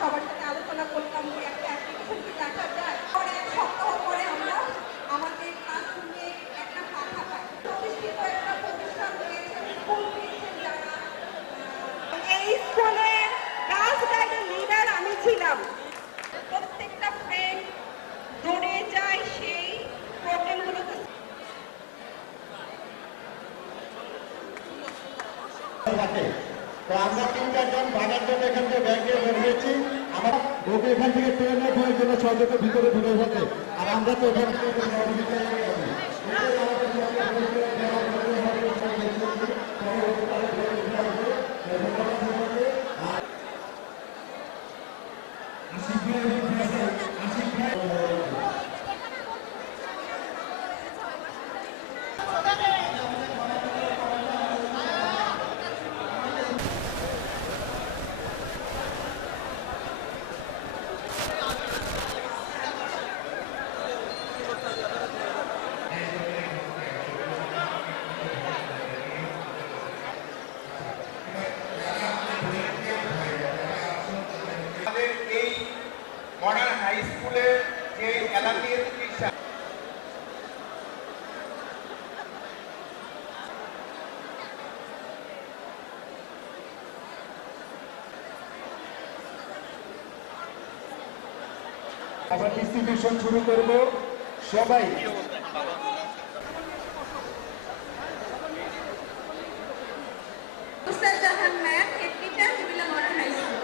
সবার সাথে আলোচনা করলাম যে একটা অ্যাপ্লিকেশন কি দেখা যায়। পরে 1 সপ্তাহ পরে আমরা আমাদের ক্লাসরুমে একটা পাঠা পাই। প্রতিষ্ঠিত একটা প্রতিষ্ঠান রয়েছে, স্কুল পেয়েছেন যারা। এই স্কুলের গার্লস গাইডের লিডার আমি ছিলাম। প্রত্যেকটা ফ্রেন্ড দৌড়ে যায় সেই প্রবলেমগুলোতে। তো আমরা 3-4 জন ভাগার জন্য এখান থেকে ব্যাংকে বেরিয়েছি। আমার ওকে এখান থেকে ট্রেনে হয়ে জন্য সহযোগের ভিতরে ঢুকে গেছে। আর আমরা তো ওখান থেকে মডার্ন হাই স্কুলের যে এলাকার চিকিৎসা আবার ডিস্ট্রিবিউশন শুরু করব। সবাই উস্তাদ Jahan math head teacher Comilla modern high school.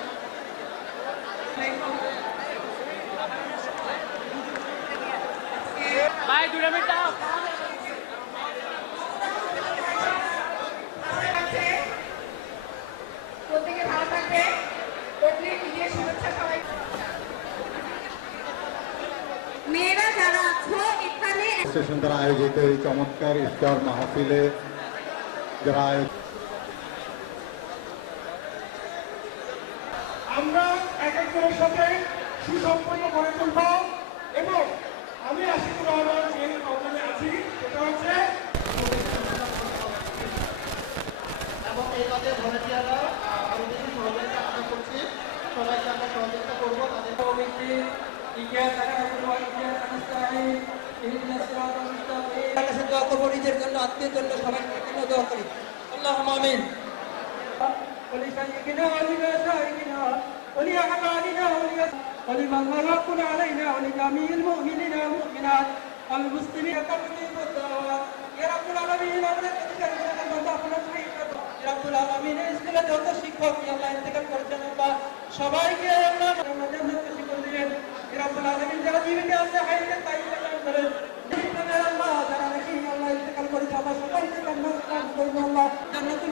ভাই 2 মিনিট দাও। প্রত্যেকে ভালো থাকবে। প্রত্যেকে ঈদের শুভেচ্ছা সবাই। মেয়েরা যারা আছো এখানে স্টেশন দ্বারা আয়োজিত এই চমৎকার ইফতার মাহফিলে যারা আমরা এক একজনের সাথে সুসম্পর্ক গড়ে তুলব এবং আমি আশিকুর রহমান যে প্রবলেমে আছি সেটা হচ্ছে এবং এই কাজে ভলেন্টিয়াররা আরো বেশি সহযোগিতা আশা করছি। সবাইকে আমরা সহযোগিতা করবো তাদের দোয়া করবো, নিজের জন্য, আত্মীয়ের জন্য, সবাই জন্য দোয়া করি। আল্লাহুম্মা আমিন। ولسيدنا ولمشايخنا ولأعمالنا ولمن مرقنا علينا ولجميع المؤمنين والمؤمنات المسلمين كمجيب الدعوات يا رب العالمين أمرك تكرمنا المضافنا شهيدا يا رب العالمين اسكال যত শিক্ষক আল্লাহ ইন্তেকাল করেছেন আল্লাহ সবাইকে আল্লাহ জান্নাত নসিব করে দিবেন। يا رب العالمين যারা জীবিত আছে হায়াতে তাইয়্যিবা দান করেন। আল্লাহ যারা নাকি আল্লাহ ইন্তেকাল করেছে আল্লাহ সবাইকে জান্নাত দান করুন। আল্লাহ জান্নাতুল